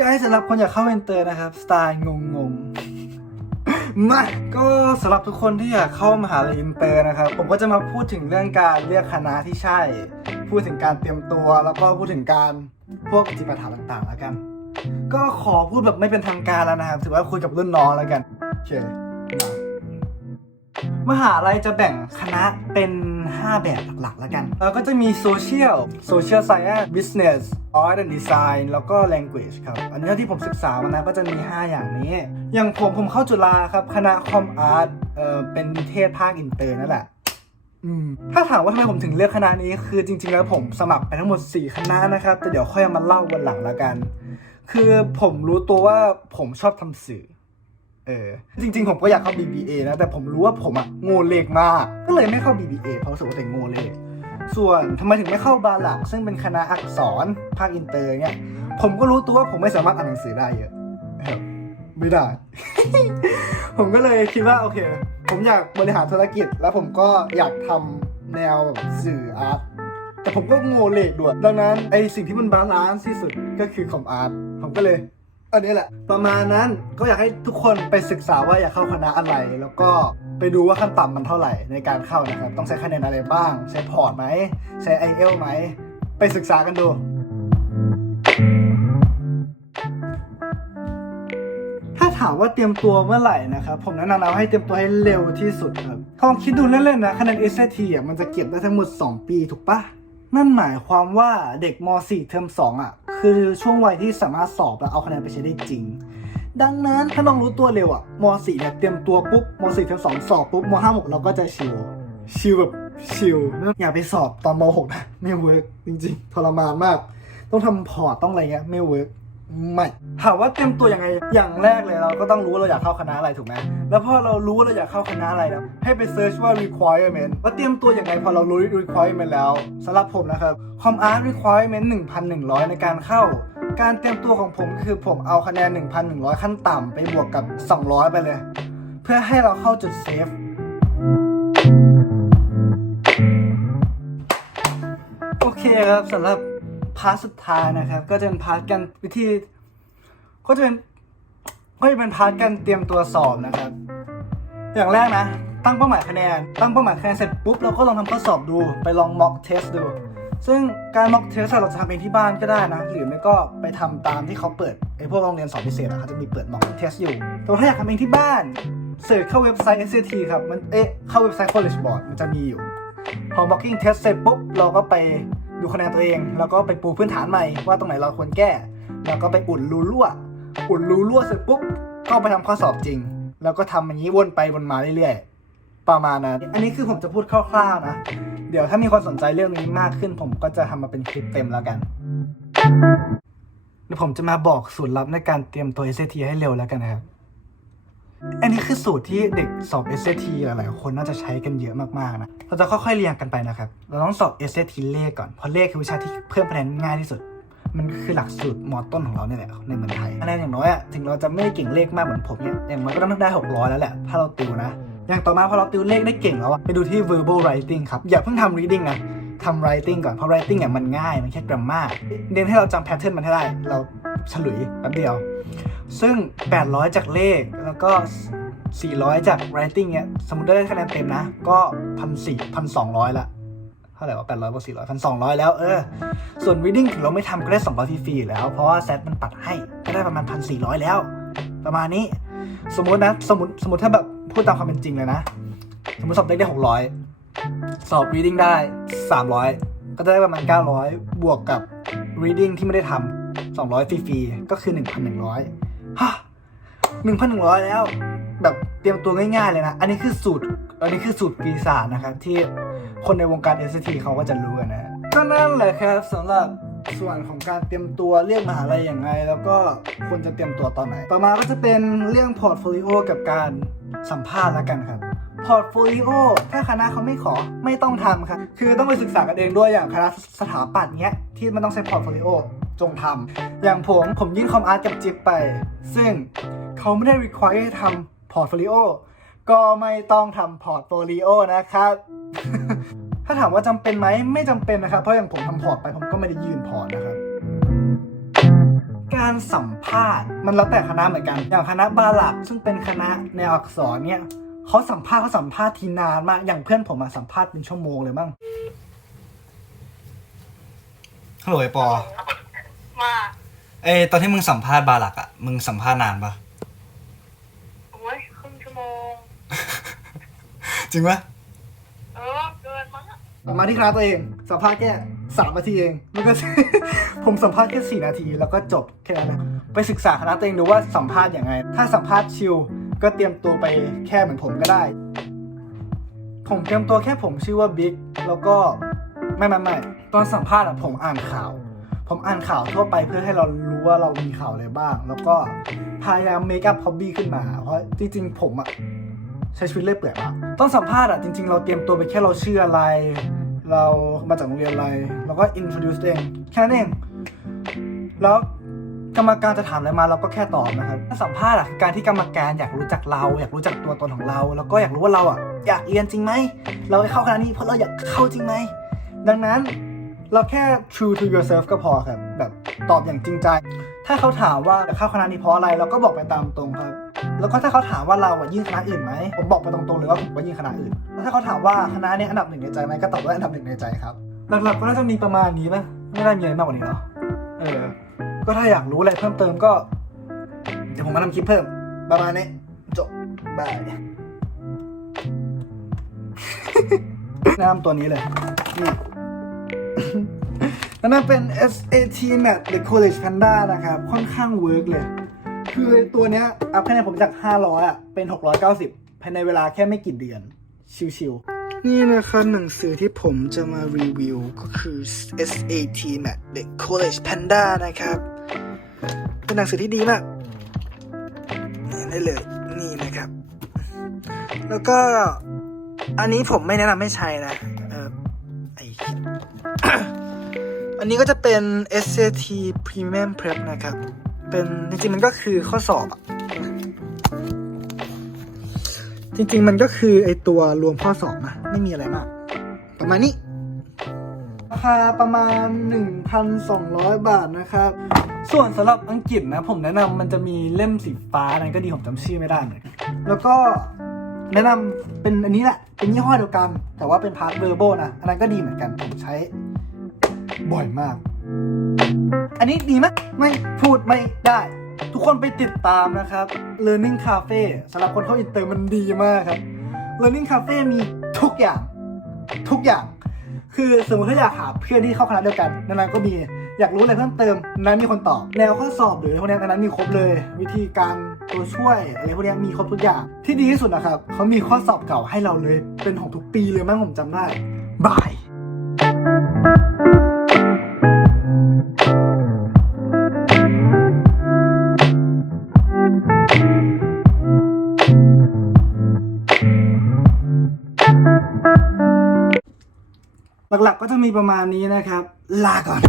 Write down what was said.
กด์สำหรับคนอยากเข้าอินเตอร์นะครับ สไตล์งงงมาก็สำหรับทุกคนที่อยากเข้ามหาลัยอินเตอร์นะครับ ผมก็จะมาพูดถึงเรื่องการเลือกคณะที่ใช่ พูดถึงการเตรียมตัว แล้วก็พูดถึงการพวกจิตปัญหาต่างๆ แล้วกัน ก็ขอพูดแบบไม่เป็นทางการแล้วนะครับถือว่าคุยกับรุ่นน้องแล้วกันโอเคมหาลัยจะแบ่งคณะเป็น 5 แบบหลักๆ แล้วกันแล้วก็จะมี Social Social Science Business Art and Design แล้วก็ Language ครับ อันนี้ที่ผมศึกษามานะก็จะมี 5 อย่างนี้ อย่างผมผมเข้าจุฬาครับ คณะคอมอาร์ตเออเป็นนิเทศภาคอินเตอร์นั่นแหละอืมถ้าถามว่าทำไมผมถึงเลือกคณะนี้ คือจริง ๆ แล้วผมสมัครไปทั้งหมด 4 คณะนะครับ แต่เดี๋ยวค่อยมาเล่าวันหลังแล้วกัน คือผมรู้ตัวว่าผมชอบทำสื่อ เออจริงๆ ผมก็อยากเข้า BBA นะ แต่ผมรู้ว่าผมอะโง่เลขมาก ก็เลยไม่เข้า BBA เพราะรู้สึกว่าตัวเองโง่เลข ส่วนทำไมถึงไม่เข้าบาหลักซึ่งเป็นคณะอักษรภาคอินเตอร์เนี่ยผมก็รู้ตัวว่าผมไม่สามารถอ่านหนังสือได้เยอะไม่ได้ ผมก็เลยคิดว่าโอเค ผมอยากบริหารธุรกิจ แล้วผมก็อยากทำแนวแบบสื่ออาร์ตแต่ผมก็โง่เลขด้วย ดังนั้นไอสิ่งที่มันบาลานซ์ที่สุดก็คือคอมอาร์ตผมก็เลย อันนี้แหละ ประมาณนั้นก็อยากให้ทุกคนไปศึกษาว่าอยากเข้าคณะอะไร แล้วก็ไปดูว่าขั้นต่ำมันเท่าไหร่ในการเข้านะครับ ต้องใช้คะแนนอะไรบ้าง ใช้พอร์ตไหม ใช้ไอเอลไหม ไปศึกษากันดู ถ้าถามว่าเตรียมตัวเมื่อไหร่นะครับ ผมแนะนำเอาให้เตรียมตัวให้เร็วที่สุดครับลองคิดดูเล่นๆนะ คะแนน SAT อะมันจะเก็บได้ทั้งหมด 2 ปีถูกปะ นั่นหมายความว่าเด็กม .4 เทอม2อะ คือช่วงวัยที่สามารถสอบและเอาคะแนนไปใช้ได้จริง ดังนั้นถ้าน้องรู้ตัวเร็วอะม .4 เนี่ยเตรียมตัวปุ๊บม .4 เทอม2 สอบปุ๊บม .5 6เราก็จะชิวชิวแบบชิวอย่าไปสอบตอนม .6 นะไม่เวิร์กจริงๆทรมานมาก ต้องทำพอร์ตต้องอะไรเงี้ยไม่เวิร์ก ไม่ถามว่าเตรียมตัวยังไง อย่างแรกเลยเราก็ต้องรู้ว่าเราอยากเข้าคณะอะไรถูกไหมแล้วพอเรารู้ว่าเราอยากเข้าคณะอะไรนะให้ไปเซิร์ชว่า requirement ว่าเตรียมตัวยังไงพอเรารู้ requirement แล้วสำหรับผมนะครับ com art requirement 1,100 ในการเข้า การเตรียมตัวของผมคือผมเอาคะแนน 1,100 ขั้นต่ำไปบวกกับ 200 ไปเลย เพื่อให้เราเข้าจุดเซฟโอเคครับสำหรับ พาร์ทสุดท้ายนะครับ ก็จะเป็นพาร์ทกันวิธีก็จะเป็นก็จะเป็นพาร์ทการเตรียมตัวสอบนะครับ อย่างแรกนะ ตั้งเป้าหมายคะแนน ตั้งเป้าหมายคะแนนเสร็จปุ๊บเราก็ลองทำข้อสอบดู ไปลอง mock test ดู ซึ่งการ mock test เราจะทำเองที่บ้านก็ได้นะ หรือไม่ก็ไปทำตามที่เขาเปิดไอ้พวกโรงเรียนสอบพิเศษอะเขาจะมีเปิด mock test อยู่ แต่ถ้าอยากทำเองที่บ้านเสิร์ชเข้าเว็บไซต์ SAT ครับ มันเอ๊ะเข้าเว็บไซต์ College Board มันจะมีอยู่ พอ mocking test เสร็จปุ๊บ เราก็ไป ดูคะแนนตัวเอง แล้วก็ไปปูพื้นฐานใหม่ว่าตรงไหนเราควรแก้ แล้วก็ไปอุดรูรั่ว อุดรูรั่วเสร็จปุ๊บก็ไปทำข้อสอบจริง แล้วก็ทำอย่างนี้วนไปวนมาเรื่อยๆ ประมาณนั้น อันนี้คือผมจะพูดคร่าวๆนะ เดี๋ยวถ้ามีคนสนใจเรื่องนี้มากขึ้น ผมก็จะทำมาเป็นคลิปเต็มแล้วกันเดี๋ยวผมจะมาบอกสูตรลับในการเตรียมตัว SAT ให้เร็วแล้วกันนะครับ อันนี้คือสูตรที่เด็กสอบ SAT หลายๆ คนน่าจะใช้กันเยอะมากๆนะ เราจะค่อยๆ เรียงกันไปนะครับ เราต้องสอบ SAT เลขก่อน เพราะเลขคือวิชาที่เพิ่มคะแนนง่ายที่สุด มันคือหลักสูตรมอต้นของเราเนี่ยแหละในเมืองไทยคะแนนอย่างน้อยอะถึงเราจะไม่ได้เก่งเลขมากเหมือนผมเนี่ย อย่างน้อยก็ต้องได้ 600 แล้วแหละ ถ้าเราติวนะ อย่างต่อมาพอเราติวเลขได้เก่งแล้วอะไปดูที่ verbal writing ครับ อย่าเพิ่งทำ reading นะทำ writing ก่อน เพราะ writing เนี่ยมันง่าย มันแค่ grammar เน้นให้เราจำ pattern มันให้ได้ เราฉลุยแป๊บเดียว ซึ่ง 800 จากเลขแล้วก็ 400 จาก writing เนี่ยสมมติได้คะแนนเต็มนะ ก็พันสี่พันสองร้อยละเท่าไหร่ว่า800บวก400พันสองร้อยแล้วเออ ส่วน reading ถึงเราไม่ทำก็ได้200ฟรีๆอยู่แล้ว เพราะว่าแซดมันปัดให้ก็ได้ประมาณพันสี่ร้อยแล้ว ประมาณนี้ สมมตินะสมมติสมมติถ้าแบบพูดตามความเป็นจริงเลยนะ สมมติสอบเลขได้600สอบ reading ได้300ก็จะได้ประมาณ900บวกกับ reading ที่ไม่ได้ทำ200 ฟรี ๆ ก็คือ 1,100 ฮะ1,100แล้ว แบบเตรียมตัวง่ายๆเลยนะ อันนี้คือสูตร อันนี้คือสูตรปีศาจนะครับ ที่คนในวงการ SAT เขาก็จะรู้กันนะก็นั่นแหละครับสำหรับส่วนของการเตรียมตัวเรียกมหาลัยอย่างไร แล้วก็ควรจะเตรียมตัวตอนไหน ต่อมาก็จะเป็นเรื่องพอร์ตโฟลิโอกับการสัมภาษณ์แล้วกันครับพอร์ตโฟลิโอถ้าคณะเขาไม่ขอไม่ต้องทำครับ คือต้องไปศึกษากันเองด้วยอย่างคณะสถาปัตย์เนี้ยที่มันต้องใช้พอร์ตโฟลิโอ จงทำอย่างผมผมยื่นคอมอาร์ตกับจิ๊บไป ซึ่งเขาไม่ได้ require ให้ทำพอร์ตโฟลิโอก็ไม่ต้องทำพอร์ตโฟลิโอนะครับ ถ้าถามว่าจำเป็นไหมไม่จำเป็นนะครับ เพราะอย่างผมทำพอร์ตไปผมก็ไม่ได้ยื่นพอร์ตนะครับการสัมภาษณ์มันแล้วแต่คณะเหมือนกันอย่างคณะบาลักซึ่งเป็นคณะแนวอักษรเนี่ยเขาสัมภาษณ์เขาสัมภาษณ์ทีนานมากอย่างเพื่อนผมมาสัมภาษณ์เป็นชั่วโมงเลยมั้งฮัลโหลไอปอ ว่าเอตอนที่มึงสัมภาษณ์บาลักอะมึงสัมภาษณ์นานปะโอ้ยครึ่งชั่วโมง จริงปะเออเกินมั้งอะมาที่คณะตัวเอง สัมภาษณ์แค่สามนาทีเองมันก็ ผมสัมภาษณ์แค่สี่นาที แล้วก็จบแค่นั้นแหละไปศึกษาคณะตัวเองดูว่าสัมภาษณ์ยังไง ถ้าสัมภาษณ์ชิลก็เตรียมตัวไปแค่เหมือนผมก็ได้ ผมเตรียมตัวแค่ผมชื่อว่าบิ๊กแล้วก็ไม่ไม่ไม่ตอนสัมภาษณ์อะผมอ่านข่าว ผมอ่านข่าวทั่วไปเพื่อให้เรารู้ว่าเรามีข่าวอะไรบ้าง แล้วก็พยายามเมคอัพ o อบบี้ขึ้นมา เพราะจริงๆ ผมอะใช้ชีวิตเรื่อยเปื่อยมาต้องสัมภาษณ์อะจริง ๆ เราเตรียมตัวไปแค่เราชื่ออะไร เรามาจากโรงเรียนอะไร แล้วก็ introduce เองแค่นั้นเอง แล้วกรรมการจะถามอะไรมาเราก็แค่ตอบนะครับถ้าสัมภาษณ์อะคือการที่กรรมการอยากรู้จักเรา อยากรู้จักตัวตนของเรา แล้วก็อยากรู้ว่าเราอะอยากเรียนจริงไหม เราไปเข้าคณะนี้เพราะเราอยากเข้าจริงไหมดังนั้น เราแค่ true to yourself ก็พอครับ แบบตอบอย่างจริงใจ ถ้าเขาถามว่าเข้าคณะนี้เพราะอะไรเราก็บอกไปตามตรงครับ แล้วก็ถ้าเขาถามว่าเราอะยื่นคณะอื่นไหมผมบอกไปตรงๆเลยว่าผมก็ยื่นคณะอื่น แล้วถ้าเขาถามว่าคณะนี้อันดับหนึ่งในใจไหมก็ตอบว่าอันดับหนึ่งในใจครับ หลักๆก็น่าจะมีประมาณนี้ป่ะไม่ได้มีอะไรมากกว่านี้หรอเออ ก็ถ้าอยากรู้อะไรเพิ่มเติมก็ เดี๋ยวผมมาทำคลิปเพิ่ม ประมาณนี้จบบายแนะนำตัวนี้เลยนี่ แล้วนั่นเป็น SAT Mat หรือ College Panda นะครับ ค่อนข้างเวิร์กเลย คือตัวเนี้ยอัพคะแนนผมจาก 500อะเป็น 690 ภายในเวลาแค่ไม่กี่เดือน ชิวๆ นี่นะครับหนังสือที่ผมจะมารีวิวก็คือ SAT Mat The College Panda นะครับ เป็นหนังสือที่ดีมากนี่ได้เลยนี่นะครับ แล้วก็อันนี้ผมไม่แนะนำให้ใช้นะ เออไอ อันนี้ก็จะเป็น SAT Premium Prep นะครับ เป็นจริงๆมันก็คือข้อสอบอะจริงๆมันก็คือไอตัวรวมข้อสอบนะ ไม่มีอะไรมาก ประมาณนี้ ราคาประมาณ 1,200 บาทนะครับ ส่วนสำหรับอังกฤษนะ ผมแนะนำมันจะมีเล่มสีฟ้านั้นก็ดีผมจำชื่อไม่ได้เหมือนกันแล้วก็แนะนำเป็นอันนี้แหละ เป็นยี่ห้อเดียวกัน แต่ว่าเป็นพาร์ทเวอร์โบนะ อันนั้นก็ดีเหมือนกัน ผมใช้ บ่อยมาก อันนี้ดีไหมไม่พูดไม่ได้ ทุกคนไปติดตามนะครับ Learning Cafe สำหรับคนเข้าอินเตอร์มันดีมากครับ Learning Cafe มีทุกอย่าง ทุกอย่าง คือสมมติถ้าอยากหาเพื่อนที่เข้าคณะเดียวกันนนั้นก็มีอยากรู้อะไรเพิ่มเติมนั้นมีคนตอบแนวข้อสอบหรืออะไรพวกนี้นนั้นมีครบเลย วิธีการตัวช่วยอะไรพวกนี้มีครบทุกอย่างที่ดีที่สุดนะครับเขามีข้อสอบเก่าให้เราเลยเป็นของทุกปีเลยมั้งผมจำได้บาย หลักๆก็จะมีประมาณนี้นะครับ ลาก่อน